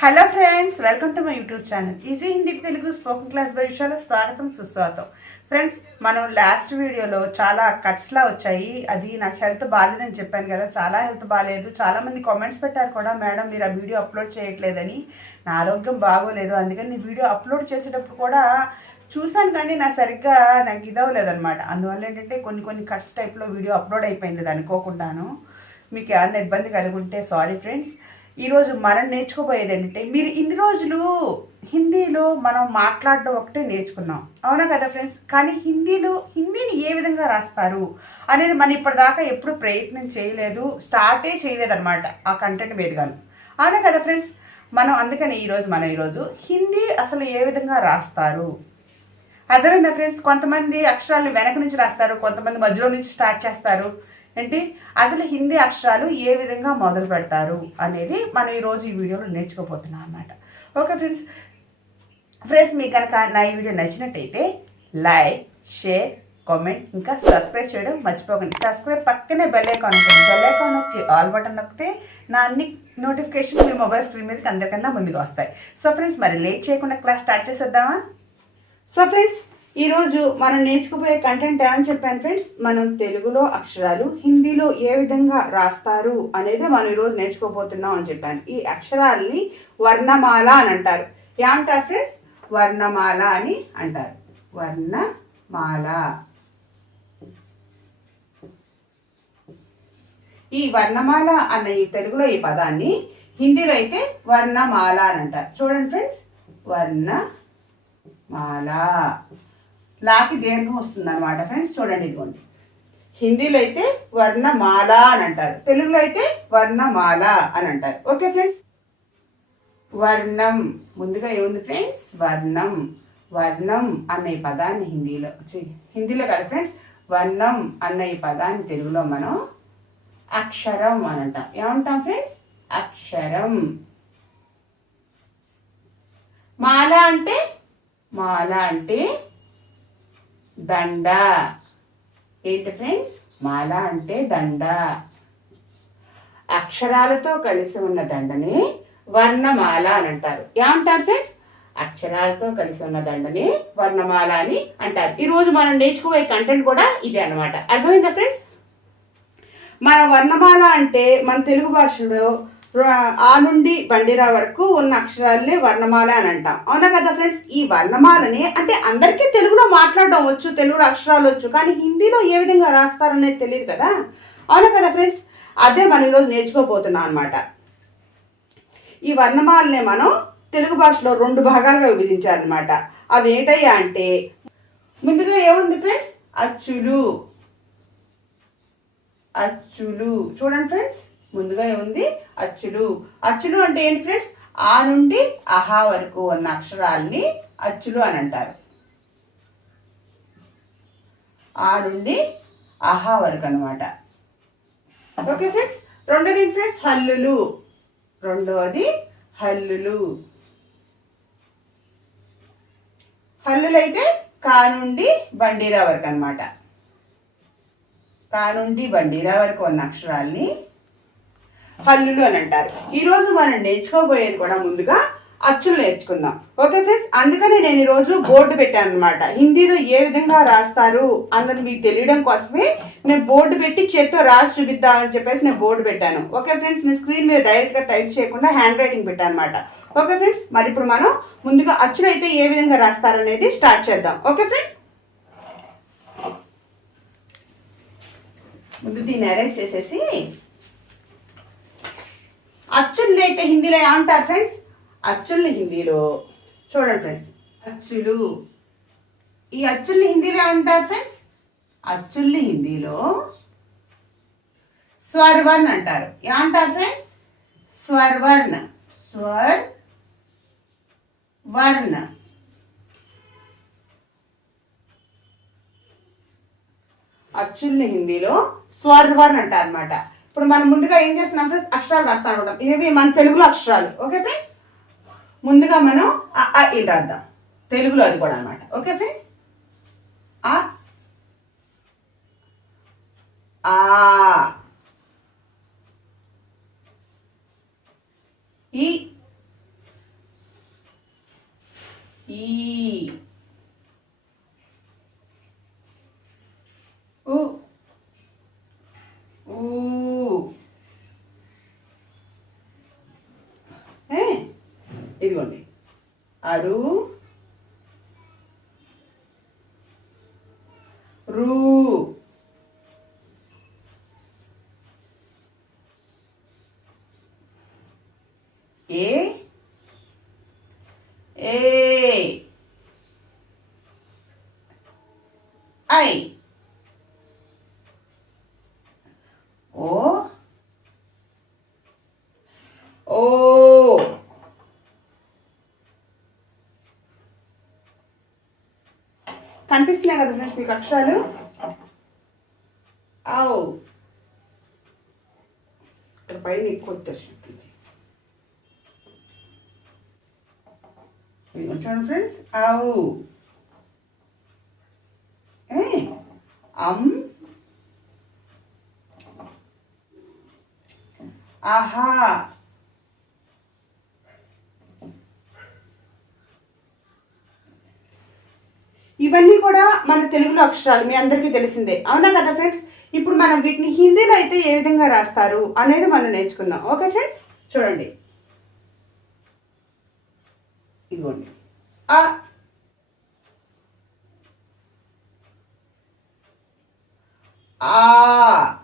Hello friends welcome to my YouTube channel. Easy Hindi Telugu spoken class భవిష్యాల స్వాగతం సుస్వాగతం. Friends మనం last వీడియోలో చాలా కట్స్లా వచ్చాయి. అది నాకు హెల్త్ బాగాలేదని చెప్పాను కదా చాలా హెల్త్ బాగాలేదు చాలామంది కామెంట్స్ పెట్టారు కూడా మేడం మీరు ఆ వీడియో అప్లోడ్ చేయట్లేదని. నా ఆరోగ్యం బాగోలేదు. అందుకని నేను వీడియో అప్లోడ్ చేసేటప్పుడు కూడా చూసాను కానీ నా సరిగ్గా నాకు ఇదవలేదన్నమాట అందువల్ల ఏంటంటే కొన్ని కొన్ని కట్స్ టైప్లో వీడియో అప్లోడ్ అయిపోయింది అనుకోకుండాను. మీకు ఏమన్నా ఇబ్బంది కలిగి ఉంటే సారీ ఫ్రెండ్స్ ఈరోజు మనం నేర్చుకోబోయేది ఏంటంటే మీరు ఇన్ని రోజులు హిందీలో మనం మాట్లాడడం ఒకటే నేర్చుకున్నాం. అవునా కదా ఫ్రెండ్స్? కానీ హిందీలో హిందీని ఏ విధంగా రాస్తారు అనేది మనం ఇప్పటిదాకా ఎప్పుడు ప్రయత్నం చేయలేదు స్టార్టే చేయలేదన్నమాట ఆ కంటెంట్ మీదుగాను అవునా కదా ఫ్రెండ్స్? మనం అందుకని ఈరోజు మనం ఈరోజు హిందీ అసలు ఏ విధంగా రాస్తారు? అర్థమైందా ఫ్రెండ్స్? కొంతమంది అక్షరాలు వెనక నుంచి రాస్తారు కొంతమంది మధ్యలో నుంచి స్టార్ట్ చేస్తారు. ఏంటి అసలు హిందీ అక్షరాలు ఏ విధంగా మొదలు పెడతారు అనేది మనం ఈరోజు ఈ వీడియోలో నేర్చుకోబోతున్నాం అనమాట ఓకే ఫ్రెండ్స్ ఫ్రెండ్స్ మీకు కనుక నా ఈ వీడియో నచ్చినట్టయితే లైక్ షేర్ కామెంట్ ఇంకా సబ్స్క్రైబ్ చేయడం మర్చిపోకండి. సబ్స్క్రైబ్ పక్కనే బెల్ ఐకాన్ ఉంటుంది. బెల్ ఐకాన్ నొక్కి ఆల్ బటన్ నొక్కితే నా అన్ని నోటిఫికేషన్ మీ మొబైల్ స్క్రీన్ మీదకి అందరికన్నా ముందుగా వస్తాయి. సో ఫ్రెండ్స్ మరి లేట్ చేయకుండా క్లాస్ స్టార్ట్ చేసేద్దామా? సో ఫ్రెండ్స్ ఈరోజు మనం నేర్చుకుపోయే కంటెంట్ ఏమని చెప్పాను ఫ్రెండ్స్ మనం తెలుగులో అక్షరాలు హిందీలో ఏ విధంగా రాస్తారు అనేది మనం ఈరోజు నేర్చుకోబోతున్నాం అని చెప్పాను. ఈ అక్షరాలని వర్ణమాల అని అంటారు. ఏమంటారు ఫ్రెండ్స్ వర్ణమాల అని అంటారు. వర్ణమాల. ఈ వర్ణమాల అన్న ఈ తెలుగులో ఈ పదాన్ని హిందీలో అయితే వర్ణమాల అని అంటారు. చూడండి ఫ్రెండ్స్ వర్ణమాల. లాకి దీర్ఘం వస్తుంది అనమాట ఫ్రెండ్స్. చూడండి ఇదిగోండి. హిందీలో అయితే వర్ణమాల అని అంటారు. తెలుగులో అయితే వర్ణమాల అని అంటారు. Okay friends? వర్ణం. ముందుగా ఏముంది ఫ్రెండ్స్? వర్ణం. వర్ణం అన్న ఈ పదాన్ని హిందీలో హిందీలో కాదు ఫ్రెండ్స్. వర్ణం అన్న ఈ పదాన్ని తెలుగులో మనం అక్షరం అని అంటాం. ఏమంటాం ఫ్రెండ్స్? అక్షరం. మాల అంటే మాల అంటే దండ. ఏంటి ఫ్రెండ్స్? మాల అంటే దండ. అక్షరాలతో కలిసి ఉన్న దండని వర్ణమాల అని అంటారు. ఏమంటారు ఫ్రెండ్స్? అక్షరాలతో కలిసి ఉన్న దండని వర్ణమాల అని అంటారు. ఈ రోజు మనం నేర్చుకోబోయే కంటెంట్ కూడా ఇదే అన్నమాట. అర్థమైందా ఫ్రెండ్స్? మన వర్ణమాల అంటే మన తెలుగు భాషలో ఆ నుండి బండిరా వరకు ఉన్న అక్షరాలనే వర్ణమాల అని అంటాం. అవునా కదా ఫ్రెండ్స్? ఈ వర్ణమాలని అంటే అందరికీ తెలుగులో మాట్లాడడం వచ్చు తెలుగులో అక్షరాలు వచ్చు కానీ హిందీలో ఏ విధంగా రాస్తారనేది తెలియదు కదా? అవునా కదా ఫ్రెండ్స్? అదే మనం ఈరోజు నేర్చుకోబోతున్నాం అనమాట ఈ వర్ణమాలనే మనం తెలుగు భాషలో రెండు భాగాలుగా విభజించారనమాట అవి ఏంటయ్యా అంటే ముందుగా ఏముంది ఫ్రెండ్స్? అచ్చులు. అచ్చులు. చూడండి ఫ్రెండ్స్. ముందుగా ఉంది అచ్చులు. అచ్చులు అంటే ఏంటి ఫ్రెండ్స్? ఆ నుండి అహా వరకు ఉన్న అక్షరాల్ని అచ్చులు అని అంటారు. ఆ నుండి అహా వరకు అనమాట ఓకే ఫ్రెండ్స్? రెండోది ఏంటి ఫ్రెండ్స్? హల్లులు. రెండవది హల్లులు. హల్లులైతే అయితే కా నుండి బండిరా వరకు అనమాట కా నుండి బండిరా వరకు ఉన్న అక్షరాల్ని హల్లులు అని అంటారు. ఈరోజు మనం నేర్చుకోబోయేది కూడా ముందుగా అచ్చులు నేర్చుకుందాం. Okay friends? అందుకనే నేను ఈరోజు బోర్డు పెట్టాను అనమాట హిందీలో ఏ విధంగా రాస్తారు అన్నది మీకు తెలియడం కోసమే నేను బోర్డు పెట్టి చేత్తో రాసి చూపిద్దామని చెప్పేసి నేను బోర్డు పెట్టాను. Okay friends? నేను స్క్రీన్ మీద డైరెక్ట్గా టైప్ చేయకుండా హ్యాండ్ రైటింగ్ పెట్టాను అనమాట ఓకే ఫ్రెండ్స్? మరి ఇప్పుడు మనం ముందుగా అచ్చులు అయితే ఏ విధంగా రాస్తారనేది స్టార్ట్ చేద్దాం. Okay friends? ముందు దీన్ని అరేంజ్ చేసేసి అచ్చుల్ని అయితే హిందీలో ఏమంటారు ఫ్రెండ్స్ అచ్చుల్ని హిందీలో చూడండి ఫ్రెండ్స్ అచ్చులు. ఈ అచ్చుల్ని హిందీలో ఏమంటారు ఫ్రెండ్స్ అచ్చుల్ని హిందీలో స్వర్వర్ణ అంటారు. ఏమంటారు ఫ్రెండ్స్ స్వర్వర్ణ. స్వర్ వర్ణ అచ్చుల్ని హిందీలో స్వర్వర్ణ అంటారు అనమాట ఇప్పుడు మనం ముందుగా ఏం చేస్తున్నాం ఫ్రెండ్స్ అక్షరాలు రాస్తా ఉంటాం. ఇవి మన తెలుగులో అక్షరాలు. ఓకే ఫ్రెండ్స్ ముందుగా మనం ఆ, ఇల్ రాద్దాం. తెలుగులో అది కూడా అనమాట ఓకే ఫ్రెండ్స్ ఆ ఆ. ఈ ఈ. ఉ ఊ. ఇదిగోండి. అడు రూ ఏ ఏ ఐ ఓ ఓ కనిపిస్తున్నాయి కదా ఫ్రెండ్స్ మీకు అక్షరాలు ఆవు. ఇక్కడ పైన ఎక్కువ వచ్చేసినట్టుంది చూడండి ఫ్రెండ్స్. ఆవు. అమ్. ఆహా. ఇవన్నీ కూడా మన తెలుగులో అక్షరాలు మీ అందరికీ తెలిసిందే. అవునా కదా ఫ్రెండ్స్? ఇప్పుడు మనం వీటిని హిందీలో అయితే ఏ విధంగా రాస్తారు అనేది మనం నేర్చుకుందాం. Okay friends? చూడండి. ఇదిగోండి. ఆ ఆ.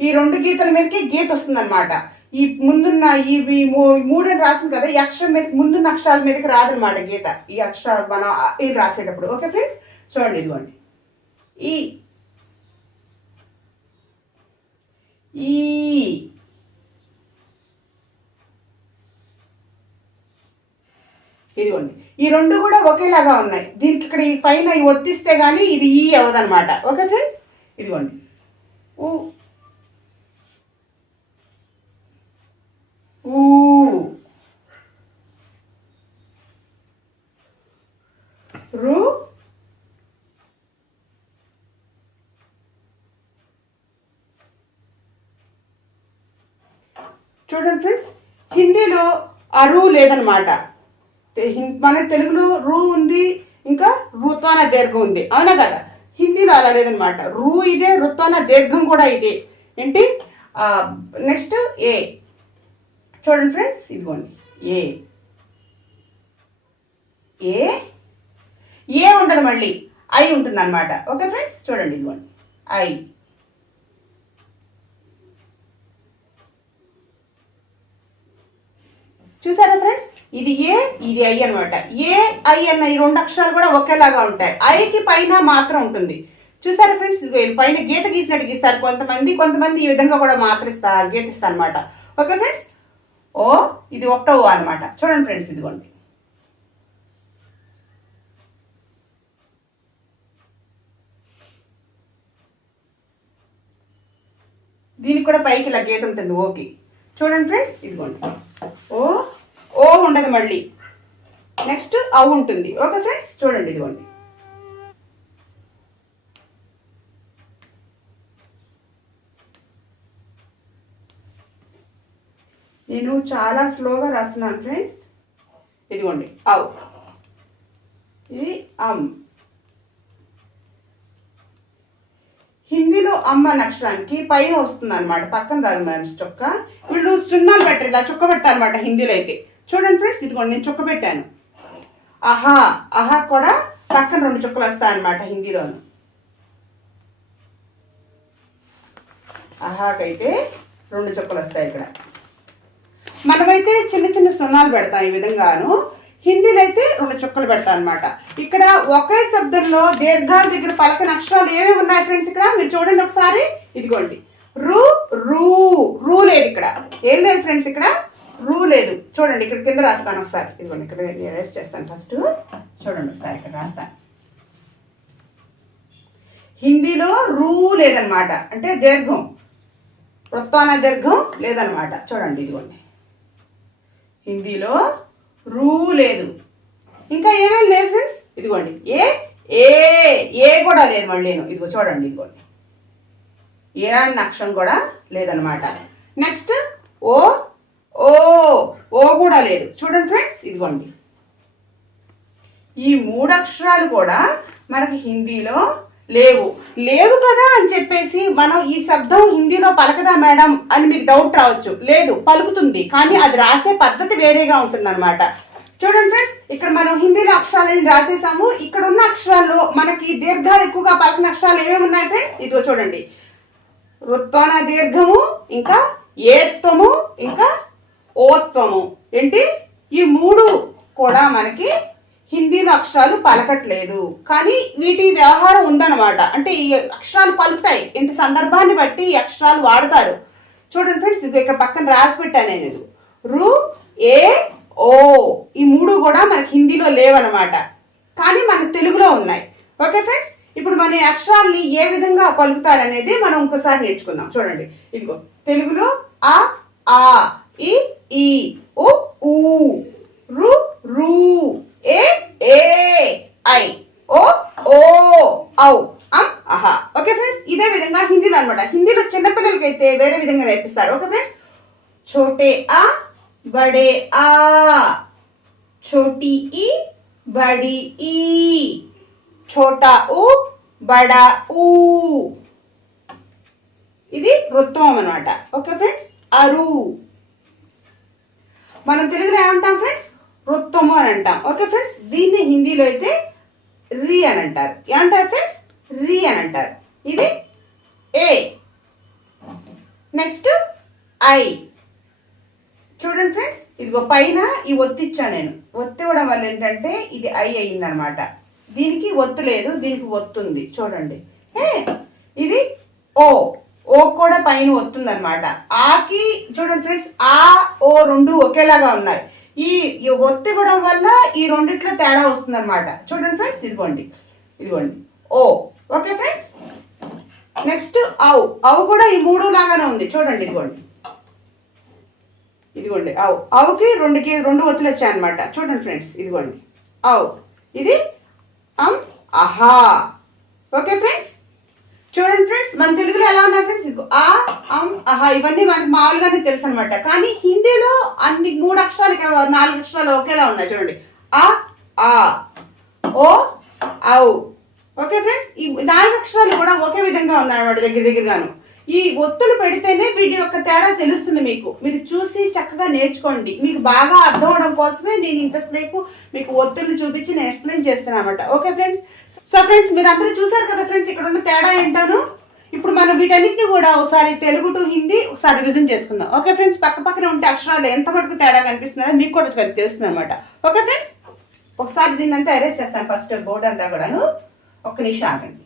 ఈ రెండు గీతల మీదకి గీత వస్తుందన్నమాట. ఈ ముందున్న ఇవి మూడని రాసింది కదా ఈ అక్షరం మీద ముందున్న అక్షరాల మీదకి రాదనమాట గీత. ఈ అక్షరాలు మనం ఇది రాసేటప్పుడు. ఓకే ఫ్రెండ్స్ చూడండి ఇదిగోండి. ఈ ఈ ఇదిగోండి. ఈ రెండు కూడా ఒకేలాగా ఉన్నాయి. దీనికి ఇక్కడ ఈ పైన ఒత్తిస్తే కానీ ఇది ఈ అవ్వదన్నమాట. ఓకే ఫ్రెండ్స్ ఇదిగోండి. ఊ రు చూడండి ఫ్రెండ్స్ హిందీలో అరు లేదనమాట మన తెలుగులో రూ ఉంది ఇంకా రుత్వాన దీర్ఘం ఉంది. అవునా కదా? హిందీలో అలా లేదనమాట రూ ఇదే రుత్వాన దీర్ఘం కూడా ఇదే. ఏంటి? నెక్స్ట్ ఏ చూడండి ఫ్రెండ్స్ ఇదిగోండి. ఏ ఏ ఏ ఉండదు మళ్ళీ. ఐ ఉంటుంది అనమాట ఓకే ఫ్రెండ్స్ చూడండి ఇదిగోండి. ఐ చూసారా ఫ్రెండ్స్? ఇది ఏ ఇది ఐ అనమాట ఏ ఐ అన్న ఈ రెండు అక్షరాలు కూడా ఒకేలాగా ఉంటాయి. ఐకి పైన మాత్రం ఉంటుంది. చూసారా ఫ్రెండ్స్? ఇదిగో ఇది పైన గీత గీసినట్టు గీస్తారు. కొంతమంది కొంతమంది ఈ విధంగా కూడా మాత్రిస్తారు గీతిస్తారు అనమాట ఓకే ఫ్రెండ్స్? ఓ ఇది ఒకటో ఓ అనమాట చూడండి ఫ్రెండ్స్ ఇదిగోండి. దీనికి కూడా పైకి ఇలా గీత ఉంటుంది. ఓకే. చూడండి ఫ్రెండ్స్ ఇదిగోండి. ఉండదు మళ్ళీ. నెక్స్ట్ అవు ఉంటుంది. Okay friends? చూడండి ఇదిగోండి. నేను చాలా స్లోగా రాస్తున్నాను ఫ్రెండ్స్. ఇదిగోండి. అవు. ఇది అమ్ హిందీలో అమ్మ అనే అక్షరానికి పైన వస్తుంది అనమాట పక్కన రాదు మ్యామ్ చొక్క వీళ్ళు సున్నాలు పెట్టారు ఇలా చుక్క పెడతారు అనమాట హిందీలో అయితే. చూడండి ఫ్రెండ్స్ ఇదిగోండి నేను చుక్క పెట్టాను. ఆహా ఆహా కూడా పక్కన రెండు చుక్కలు వస్తాయన్నమాట హిందీలోను. ఆహాకైతే రెండు చుక్కలు వస్తాయి ఇక్కడ. మనమైతే చిన్న చిన్న సున్నాలు పెడతాం ఈ విధంగాను. హిందీలో అయితే రెండు చుక్కలు పెడతాం అనమాట ఇక్కడ ఒకే శబ్దంలో దీర్ఘాల దగ్గర పలకని అక్షరాలు ఏమేమి ఉన్నాయి ఫ్రెండ్స్ ఇక్కడ? మీరు చూడండి ఒకసారి. ఇదిగోండి. రూ రూ రూ లేదు ఇక్కడ. ఏం లేదు ఫ్రెండ్స్ ఇక్కడ? రూ లేదు. చూడండి ఇక్కడ కింద రాస్తాను ఒకసారి. ఇదిగోండి ఇక్కడ ఎరేస్ చేస్తాను ఫస్ట్ చూడండి ఒకసారి ఇక్కడ రాస్తాను. హిందీలో రూ లేదనమాట అంటే దీర్ఘం. వృత్తాన దీర్ఘం లేదనమాట చూడండి ఇదిగోండి. హిందీలో రూ లేదు. ఇంకా ఏమేమి లేదు ఫ్రెండ్స్ ఇదిగోండి ఏ ఏ ఏ కూడా లేదు మళ్ళీ నేను ఇదిగో చూడండి ఇదిగోండి. ఏ అన్న అక్షరం కూడా లేదనమాట నెక్స్ట్ ఓ ఓ ఓ కూడా లేదు. చూడండి ఫ్రెండ్స్ ఇదిగోండి. ఈ మూడు అక్షరాలు కూడా మనకి హిందీలో లేవు. లేవు కదా అని చెప్పేసి మనం ఈ శబ్దం హిందీలో పలకదా మేడం అని మీకు డౌట్ రావచ్చు. లేదు పలుకుతుంది. కానీ అది రాసే పద్ధతి వేరేగా ఉంటుంది చూడండి ఫ్రెండ్స్ ఇక్కడ మనం హిందీలో అక్షరాలని రాసేసాము. ఇక్కడ ఉన్న అక్షరాల్లో మనకి దీర్ఘాలు ఎక్కువగా పలకిన అక్షరాలు ఏమేమి ఉన్నాయి ఫ్రెండ్స్ ఇదిగో చూడండి. వృత్తాన దీర్ఘము ఇంకా ఏత్వము ఇంకా ఓత్వము. ఏంటి? ఈ మూడు కూడా మనకి హిందీలో అక్షరాలు పలకట్లేదు. కానీ వీటి వ్యవహారం ఉందన్నమాట. అంటే ఈ అక్షరాలు పలుకుతాయి. ఇంటి సందర్భాన్ని బట్టి ఈ అక్షరాలు వాడతారు. చూడండి ఫ్రెండ్స్ ఇది ఇక్కడ పక్కన రాసి పెట్టాను నేను రు ఏ ఓ ఈ మూడు కూడా మనకి హిందీలో లేవన్నమాట. కానీ మనకు తెలుగులో ఉన్నాయి. Okay friends? ఇప్పుడు మన అక్షరాల్ని ఏ విధంగా పలుకుతారనేది మనం ఇంకోసారి నేర్చుకుందాం. చూడండి. ఇదిగో తెలుగులో ఆ ఆ ఈ ఈ ఉ ఊ రు రు ఏ ఏ ఐ ఓ ఓ ఔ అం అహా ఓకే ఫ్రెండ్స్ ఇదే విధంగా హిందీలో అన్నమాట హిందీలో చిన్నపిల్లలకి అయితే వేరే విధంగా నేర్పిస్తారు ఓకే ఫ్రెండ్స్ छोटे आ बड़े आ छोटी ई बड़ी ई छोटा उ బడా ఊ ఇది వృత్తం అనమాట ఓకే ఫ్రెండ్స్ అరు మనం తెలుగులో ఏమంటాం ఫ్రెండ్స్ వృత్తము అని అంటాం. ఓకే ఫ్రెండ్స్ దీన్ని హిందీలో అయితే రి అని అంటారు. ఏమంటారు ఫ్రెండ్స్ రి అని అంటారు. ఇది ఏ? నెక్స్ట్ ఐ. చూడండి ఫ్రెండ్స్ ఇదిగో పైన ఈ ఒత్తిచ్చా నేను. ఒత్తివ్వడం వల్ల ఏంటంటే ఇది ఐ అయిందనమాట దీనికి ఒత్తు లేదు దీనికి ఒత్తుంది. చూడండి. ఏ? ఇది ఓ. ఓ కూడా పైన ఒత్తుందనమాట ఆకి చూడండి ఫ్రెండ్స్ ఆ ఓ రెండు ఒకేలాగా ఉన్నాయి. ఈ ఈ వల్ల ఈ రెండిట్లో తేడా వస్తుందన్నమాట. చూడండి ఫ్రెండ్స్ ఇదిగోండి ఇదిగోండి. ఓ ఓకే ఫ్రెండ్స్? నెక్స్ట్ అవు అవు కూడా ఈ మూడు లాగానే ఉంది. చూడండి ఇదిగోండి. ఇదిగోండి అవు అవుకి రెండుకి రెండు ఒత్తులు వచ్చాయి అనమాట చూడండి ఫ్రెండ్స్ ఇదిగోండి. అవు ఇది అం అహా ఓకే ఫ్రెండ్స్? చూడండి ఫ్రెండ్స్ మన తెలుగులో ఎలా ఉన్నాయి ఫ్రెండ్స్? ఆ అమ్ అహా ఇవన్నీ మనకు మామూలుగానే తెలుసు అనమాట కానీ హిందీలో అన్ని మూడు అక్షరాలు ఇక్కడ నాలుగు అక్షరాలు ఒకేలా ఉన్నాయి చూడండి. ఆ ఆ ఓ ఔ. Okay friends? ఈ నాలుగు అక్షరాలు కూడా ఒకే విధంగా ఉన్నాయి అనమాట దగ్గర దగ్గరగాను. ఈ ఒత్తులు పెడితేనే వీటి యొక్క తేడా తెలుస్తుంది మీకు. మీరు చూసి చక్కగా నేర్చుకోండి. మీకు బాగా అర్థం అవడం కోసమే నేను ఇంతసేపు మీకు ఒత్తులు చూపించి నేను ఎక్స్ప్లెయిన్ చేస్తాను అనమాట ఓకే ఫ్రెండ్స్? సో ఫ్రెండ్స్ మీరు చూసారు కదా ఫ్రెండ్స్ ఇక్కడ ఉన్న తేడా ఏంటాను? ఇప్పుడు మనం వీటన్నిటిని కూడా ఒకసారి తెలుగు టు హిందీ ఒకసారి రివిజన్ చేసుకుందాం. ఓకే ఫ్రెండ్స్ పక్క పక్కన ఉంటే అక్షరాలు ఎంత మటుకు తేడా కనిపిస్తున్నారో మీకు కూడా కొంచెం తెలుస్తుంది అనమాట ఓకే ఫ్రెండ్స్ ఒకసారి దీన్ని అంతా అరేంజ్ చేస్తాను ఫస్ట్ బోర్డు అంతా కూడాను. ఒక్క నిమిషం ఆగండి.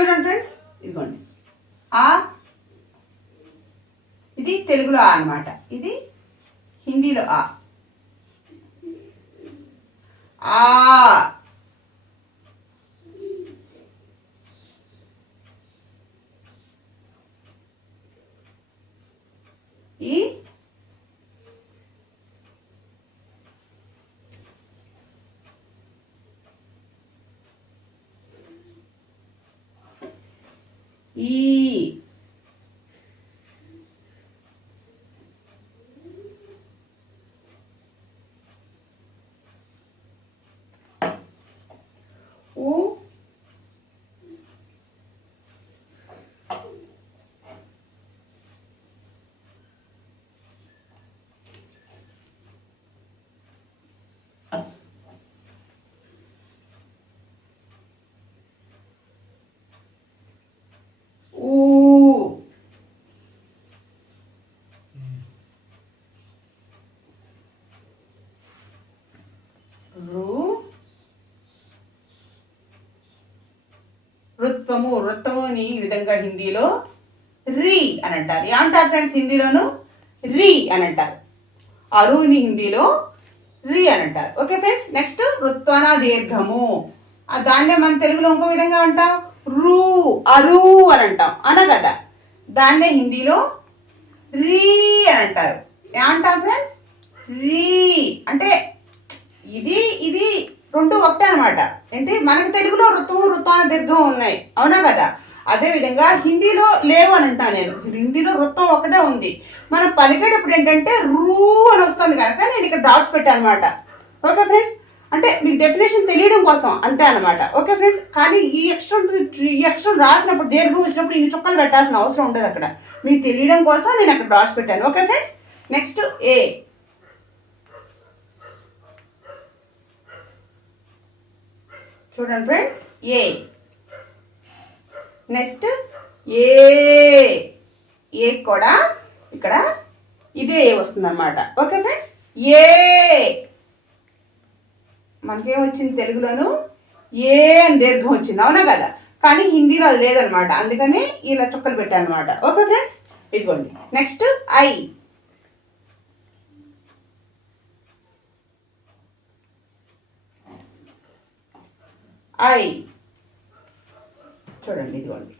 చూడండి ఫ్రెండ్స్ ఇదిగోండి. ఆ ఇది తెలుగులో ఆ అనమాట ఇది హిందీలో ఆ. ఆ. ఈ ఈ ఉ ఊ రు వృత్వము వృత్తముని ఈ విధంగా హిందీలో రీ అని అంటారు. ఏమంటారు ఫ్రెండ్స్ హిందీలోను? రీ అని అంటారు. అరుని హిందీలో రీ అని అంటారు. ఓకే ఫ్రెండ్స్ నెక్స్ట్ వృత్వన దీర్ఘము. ఆ దాన్నే మన తెలుగులో ఇంకో విధంగా అంటాం. రూ అరు అని అంటాం. అనగదా దాన్నే హిందీలో రీ అని అంటారు. ఏమంటాం ఫ్రెండ్స్ రీ అంటే ఇది ఇది రెండు ఒకటే అనమాట ఏంటి? మనకి తెలుగులో ఋతువు ఋతాన దీర్ఘం ఉన్నాయి. అవునా కదా? అదే విధంగా హిందీలో లేవు అని అంటాను నేను. హిందీలో వృత్తం ఒకటే ఉంది. మనం పలికేటప్పుడు ఏంటంటే రూ అని వస్తుంది కనుక నేను ఇక్కడ డాట్స్ పెట్టాను అనమాట ఓకే ఫ్రెండ్స్? అంటే మీకు డెఫినేషన్ తెలియడం కోసం అంతే అనమాట ఓకే ఫ్రెండ్స్? కానీ ఈ అక్షరం ఈ అక్షరం రాసినప్పుడు దీర్ఘం వచ్చినప్పుడు ఇన్ని చుక్కలు పెట్టాల్సిన అవసరం ఉండదు అక్కడ. మీకు తెలియడం కోసం నేను అక్కడ డాట్స్ పెట్టాను. Okay friends? నెక్స్ట్ ఏ చూడండి ఫ్రెండ్స్ ఏ నెక్స్ట్ ఏ ఏ కూడా ఇక్కడ ఇదే ఏ వస్తుందన్నమాట. ఓకే ఫ్రెండ్స్ ఏ మనకేమొచ్చింది తెలుగులోను? ఏ అని దీర్ఘం వచ్చింది. అవునా కదా? కానీ హిందీలో అది లేదనమాట అందుకనే ఇలా చుక్కలు పెట్టాను అనమాట ఓకే ఫ్రెండ్స్ ఇదిగోండి. నెక్స్ట్ ఐ ఐ. చూడండి ఇదిగోండి.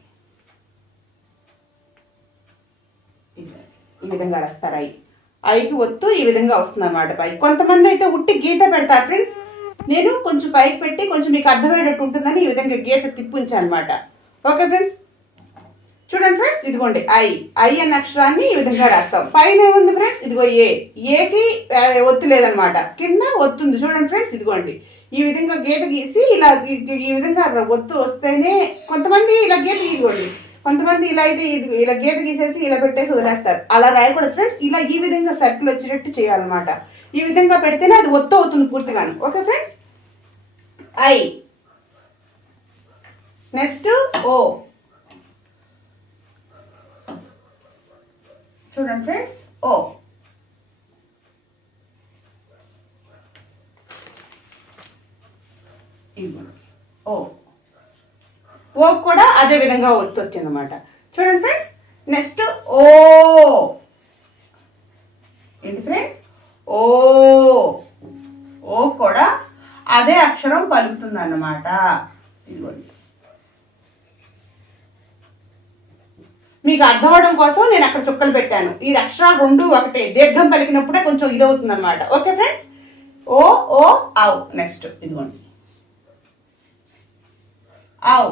ఈ విధంగా రాస్తారు ఐ. ఐకి ఒత్తు ఈ విధంగా వస్తుంది అన్నమాట పై కొంతమంది అయితే ఉట్టి గీత పెడతారు ఫ్రెండ్స్. నేను కొంచెం పైకి పెట్టి కొంచెం మీకు అర్థమయ్యేటట్టు ఉంటుందని ఈ విధంగా గీత తిప్పించాను అనమాట ఓకే ఫ్రెండ్స్? చూడండి ఫ్రెండ్స్ ఇదిగోండి ఐ. ఐ అన్న అక్షరాన్ని ఈ విధంగా రాస్తాం. పైన ఏముంది ఫ్రెండ్స్? ఇదిగో ఏ. ఏకి ఒత్తు లేదనమాట కింద ఒత్తుంది. చూడండి ఫ్రెండ్స్ ఇదిగోండి. ఈ విధంగా గీత గీసి ఇలా ఈ- విధంగా ఒత్తు వస్తేనే కొంతమంది ఇలా గీత గీయకూడదు. కొంతమంది ఇలా అయితే ఇది- ఇలా గీత గీసేసి ఇలా పెట్టేసి వదిలేస్తారు. అలా రాయకూడదు ఫ్రెండ్స్. ఇలా ఈ విధంగా సర్కిల్ వచ్చేటట్టు చేయాలన్నమాట. ఈ విధంగా పెడితేనే అది ఒత్తు అవుతుంది పూర్తిగాను. Okay friends? ఐ. నెక్స్ట్ ఓ. చూడండి ఫ్రెండ్స్. ఓ. ఓ. ఓ కూడా అదే విధంగా ఒత్తు వచ్చిందన్నమాట చూడండి ఫ్రెండ్స్ నెక్స్ట్ ఓ. ఏంటి ఫ్రెండ్స్? ఓ. ఓ కూడా అదే అక్షరం పలుకుతుంది అన్నమాట ఇదిగోండి. మీకు అర్థం అవడం కోసం నేను అక్కడ చుక్కలు పెట్టాను. ఈ అక్షరాలు రెండు ఒకటే దీర్ఘం పలికినప్పుడే కొంచెం ఇదవుతుంది అనమాట ఓకే ఫ్రెండ్స్? ఓ ఓ అవు నెక్స్ట్ ఇదిగోండి. ఆవు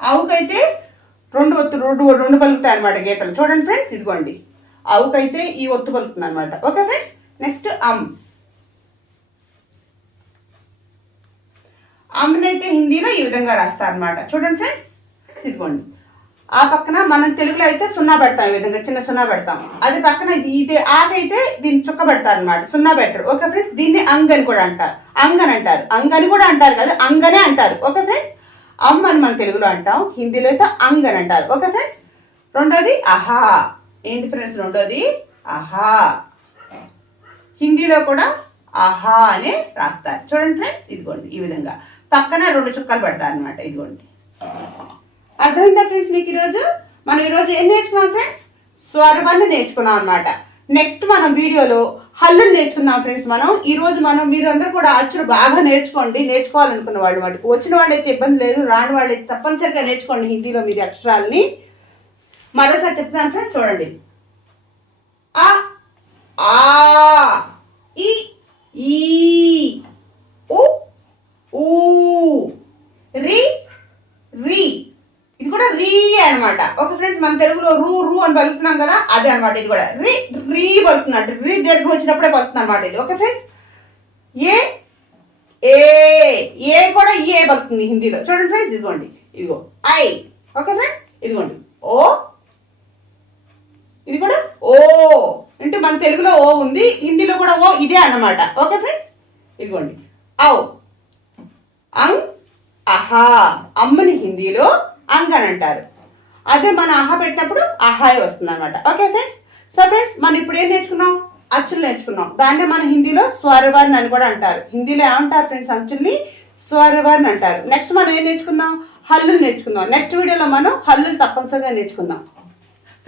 ఆవుకైతే రెండు ఒత్తు రెండు రెండు పలుకుతాయి అనమాట గీతలు. చూడండి ఫ్రెండ్స్ ఇదిగోండి. ఆవుకైతే ఈ ఒత్తు పలుకుతుంది అనమాట ఓకే ఫ్రెండ్స్ నెక్స్ట్ అమ్. అమ్మనైతే హిందీలో ఈ విధంగా రాస్తారనమాట చూడండి ఫ్రెండ్స్ ఇదిగోండి. ఆ పక్కన మనం తెలుగులో అయితే సున్నా పెడతాం ఈ విధంగా చిన్న సున్నా పెడతాం. అది పక్కన ఇది ఇది ఆకైతే దీన్ని చుక్క పెడతారు అనమాట సున్నా పెట్టరు. ఓకే ఫ్రెండ్స్ దీన్ని అంగ్ అని కూడా అంటారు. అంగ్ అని అంటారు. అంగ్ అని కూడా అంటారు కదా అంగనే అంటారు. ఓకే ఫ్రెండ్స్ అమ్మ అని మనం తెలుగులో అంటాం హిందీలో అయితే అంగ్ అని అంటారు. ఓకే ఫ్రెండ్స్ రెండోది అహా ఏంటి ఫ్రెండ్స్ రెండోది? అహా హిందీలో కూడా అహా అని రాస్తారు. చూడండి ఫ్రెండ్స్ ఇదిగోండి ఈ విధంగా. పక్కన రెండు చుక్కలు పెడతారు అనమాట ఇదిగోండి. అర్థమైందా ఫ్రెండ్స్ మీకు ఈరోజు? మనం ఈరోజు ఏం నేర్చుకున్నాం ఫ్రెండ్స్ స్వరవాన్ని నేర్చుకున్నాం అనమాట నెక్స్ట్ మనం వీడియోలో హల్లులు నేర్చుకుందాం ఫ్రెండ్స్ మనం. ఈ రోజు మనం మీరు అందరూ కూడా అచ్చులు బాగా నేర్చుకోండి. నేర్చుకోవాలనుకున్న వాళ్ళు మటుకు. వచ్చిన వాళ్ళైతే ఇబ్బంది లేదు రాని వాళ్ళైతే తప్పనిసరిగా నేర్చుకోండి హిందీలో మీరు అక్షరాలని. మరోసారి చెప్తున్నాను ఫ్రెండ్స్ చూడండి. ఆ ఆ ఈ ఈ ఉ ఊ రి రి. ఇది కూడా రీ అన్నమాట. ఓకే ఫ్రెండ్స్ మన తెలుగులో రూ రూ అని పలుకుతున్నాం కదా అదే అన్నమాట ఇది కూడా. రీ రీ పలుకుతున్నట్టు రీ దీర్ఘం వచ్చినప్పుడే పలుకుతుంది అనమాట ఇది. Okay friends? ఏ ఏ ఏ కూడా ఏ పలుకుతుంది హిందీలో. చూడండి ఫ్రెండ్స్ ఇదిగోండి. ఇదిగో ఐ. Okay friends? ఇదిగోండి. ఓ. ఇది కూడా ఓ. అంటే మన తెలుగులో ఓ ఉంది హిందీలో కూడా ఓ ఇదే అన్నమాట. Okay friends? ఇదిగోండి. ఔ. అంగ్ అహా. అమ్మని హిందీలో అంగ్ అని అంటారు. అదే మన ఆహా పెట్టినప్పుడు అహాయ్ వస్తుంది అనమాట ఓకే ఫ్రెండ్స్ సో ఫ్రెండ్స్ మనం ఇప్పుడు ఏం నేర్చుకున్నాం? అచ్చులు నేర్చుకున్నాం. దాన్నే మన హిందీలో స్వరవర్ణ అని కూడా అంటారు. హిందీలో ఏమంటారు ఫ్రెండ్స్ అచ్చుల్ని స్వరవర్ణ అంటారు. నెక్స్ట్ మనం ఏం నేర్చుకుందాం హల్లులు నేర్చుకుందాం నెక్స్ట్ వీడియోలో మనం హల్లులు తప్పనిసరిగా నేర్చుకుందాం.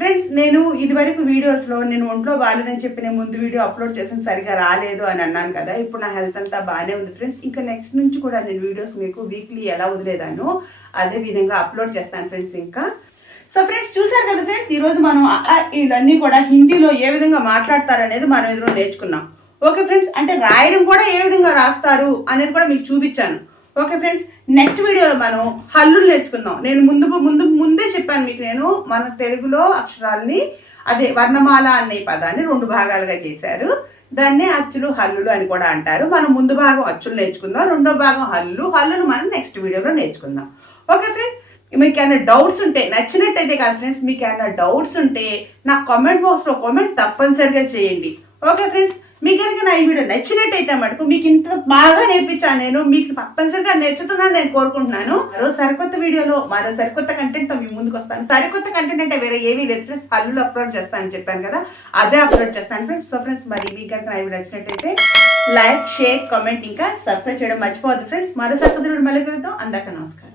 ఫ్రెండ్స్ నేను ఇదివరకు వీడియోస్లో నేను ఒంట్లో బాగాలేదని చెప్పి నేను ముందు వీడియో అప్లోడ్ చేసిన సరిగా రాలేదు అని అన్నాను కదా ఇప్పుడు నా హెల్త్ అంతా బాగానే ఉంది ఫ్రెండ్స్. ఇంకా నెక్స్ట్ నుంచి కూడా నేను వీడియోస్ మీకు వీక్లీ ఎలా వదిలేదాను అదే విధంగా అప్లోడ్ చేస్తాను ఫ్రెండ్స్ ఇంకా. సో ఫ్రెండ్స్ చూసారు కదా ఫ్రెండ్స్ ఈరోజు మనం ఇవన్నీ కూడా హిందీలో ఏ విధంగా మాట్లాడతారనేది మనం ఈరోజు నేర్చుకున్నాం. ఓకే ఫ్రెండ్స్ అంటే రాయడం కూడా ఏ విధంగా రాస్తారు అనేది కూడా మీకు చూపించాను. ఓకే ఫ్రెండ్స్ నెక్స్ట్ వీడియోలో మనం హల్లులు నేర్చుకుందాం. నేను ముందు ముందు ముందే చెప్పాను మీకు నేను మన తెలుగులో అక్షరాల్ని అదే వర్ణమాల అనే పదాన్ని రెండు భాగాలుగా చేశారు. దాన్నే అచ్చులు హల్లులు అని కూడా అంటారు. మనం ముందు భాగం అచ్చులు నేర్చుకుందాం రెండో భాగం హల్లులు హల్లులు మనం నెక్స్ట్ వీడియోలో నేర్చుకుందాం. ఓకే ఫ్రెండ్స్ మీకు ఏమైనా డౌట్స్ ఉంటే నచ్చినట్టయితే కాదు ఫ్రెండ్స్ మీకు ఏమైనా డౌట్స్ ఉంటే నా కామెంట్ బాక్స్లో కామెంట్ తప్పనిసరిగా చేయండి. ఓకే ఫ్రెండ్స్ మీకు కనుక నా ఈ వీడియో నచ్చినట్టయితే మటుకు మీకు ఇంత బాగా నేర్పించాను నేను మీకు తప్పనిసరిగా నేర్చుతుందని నేను కోరుకుంటున్నాను. మరో సరికొత్త వీడియోలో మరో సరికొత్త కంటెంట్తో మీ ముందుకు వస్తాను. సరికొత్త కంటెంట్ అంటే వేరే ఏమీ లేదు ఫ్రెండ్స్ పనులు అప్లోడ్ చేస్తానని చెప్పాను కదా అదే అప్లోడ్ చేస్తాను ఫ్రెండ్స్ సో ఫ్రెండ్స్ మరి మీకు కనుక నా ఈ వీడియో నచ్చినట్టయితే లైక్ షేర్ కామెంట్ ఇంకా సబ్స్క్రైబ్ చేయడం మర్చిపోవద్దు ఫ్రెండ్స్ మరో సరికొత్త వీడియో మళ్ళీ కలుద్దాం. అందరికీ నమస్కారం.